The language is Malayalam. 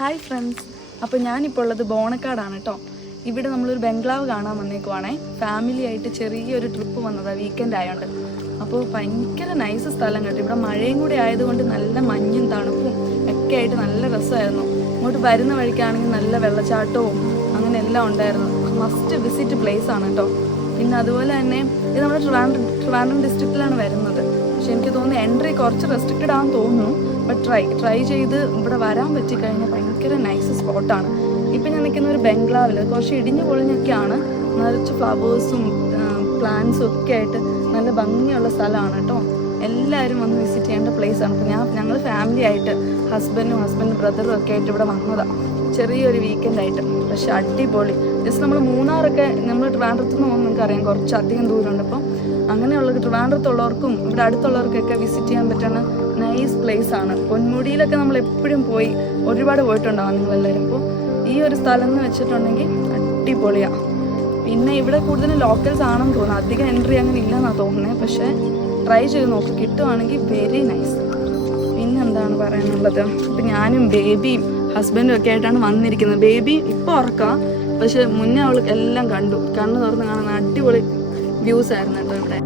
ഹായ് ഫ്രണ്ട്സ്, അപ്പോൾ ഞാനിപ്പോൾ ഉള്ളത് ബോണക്കാടാണ് കേട്ടോ. ഇവിടെ നമ്മളൊരു ബംഗ്ലാവ് കാണാൻ വന്നേക്കുവാണേ. ഫാമിലി ആയിട്ട് ചെറിയൊരു ട്രിപ്പ് വന്നതാണ്, വീക്കെൻഡ് ആയതുകൊണ്ട്. അപ്പോൾ ഭയങ്കര നൈസ് സ്ഥലം കേട്ടോ. ഇവിടെ മഴയും കൂടി ആയതുകൊണ്ട് നല്ല മഞ്ഞും തണുപ്പും ഒക്കെ ആയിട്ട് നല്ല രസമായിരുന്നു. ഇങ്ങോട്ട് വരുന്ന വഴിക്കാണെങ്കിൽ നല്ല വെള്ളച്ചാട്ടവും അങ്ങനെ എല്ലാം ഉണ്ടായിരുന്നു. മസ്റ്റ് വിസിറ്റ് പ്ലേസ് ആണ് കേട്ടോ. പിന്നെ അതുപോലെ തന്നെ ഇത് നമ്മുടെ ട്രിവാൻഡ്രം ഡിസ്ട്രിക്റ്റിലാണ് വരുന്നത്. പക്ഷെ എനിക്ക് തോന്നുന്നു എൻട്രി കുറച്ച് റെസ്ട്രിക്റ്റഡ് ആണെന്ന് തോന്നുന്നു. ബട്ട് ട്രൈ ചെയ്ത് ഇവിടെ വരാൻ പറ്റിക്കഴിഞ്ഞാൽ ഭയങ്കര നൈസ് സ്പോട്ടാണ്. ഇപ്പം ഞാൻ നിൽക്കുന്ന ഒരു ബംഗ്ലാവിൽ കുറച്ച് ഇടിഞ്ഞു പൊളിഞ്ഞൊക്കെയാണ്, നിറച്ച് ഫ്ലവേഴ്സും പ്ലാന്റ്സും ഒക്കെ ആയിട്ട് നല്ല ഭംഗിയുള്ള സ്ഥലമാണ് കേട്ടോ. എല്ലാവരും വന്ന് വിസിറ്റ് ചെയ്യേണ്ട പ്ലേസാണ്. അപ്പോൾ ഞങ്ങൾ ഫാമിലി ആയിട്ട് ഹസ്ബൻഡും ബ്രദറും ഒക്കെ ആയിട്ട് ഇവിടെ വന്നതാണ്, ചെറിയൊരു വീക്കെൻഡ് ആയിട്ട്. പക്ഷെ അടിപൊളി. ജസ്റ്റ് നമ്മൾ മൂന്നാറൊക്കെ നമ്മൾ ട്രിവാൻഡ്രത്ത് നിന്ന് പോകുമ്പോൾ നിങ്ങൾക്ക് അറിയാം കുറച്ച് അധികം ദൂരമുണ്ട്. അപ്പം അങ്ങനെയുള്ള ട്രിവാൻഡ്രത്തുള്ളവർക്കും ഇവിടെ അടുത്തുള്ളവർക്കൊക്കെ വിസിറ്റ് ചെയ്യാൻ പറ്റുന്ന നൈസ് പ്ലേസ് ആണ്. പൊന്മുടിയിലൊക്കെ നമ്മൾ എപ്പോഴും പോയി ഒരുപാട് പോയിട്ടുണ്ടാവും നിങ്ങളെല്ലാവരും. അപ്പോൾ ഈ ഒരു സ്ഥലം എന്ന് വെച്ചിട്ടുണ്ടെങ്കിൽ അടിപൊളിയാണ്. പിന്നെ ഇവിടെ കൂടുതലും ലോക്കൽസ് ആണെന്ന് തോന്നുന്നു, അധികം എൻട്രി അങ്ങനെ ഇല്ലെന്നാണ് തോന്നുന്നത്. പക്ഷേ ട്രൈ ചെയ്ത് നോക്കി, കിട്ടുവാണെങ്കിൽ വെരി നൈസ്. പിന്നെന്താണ് പറയാനുള്ളത്, ഇപ്പം ഞാനും ബേബിയും ഹസ്ബൻഡും ഒക്കെ ആയിട്ടാണ് വന്നിരിക്കുന്നത്. ബേബി ഇപ്പോൾ ഉറക്കാം, പക്ഷെ മുന്നേ അവൾ എല്ലാം കണ്ടു. കണ്ണ് തുറന്ന് കാണുന്ന അടിപൊളി വ്യൂസ് ആയിരുന്നു കേട്ടോ ഇവിടെ.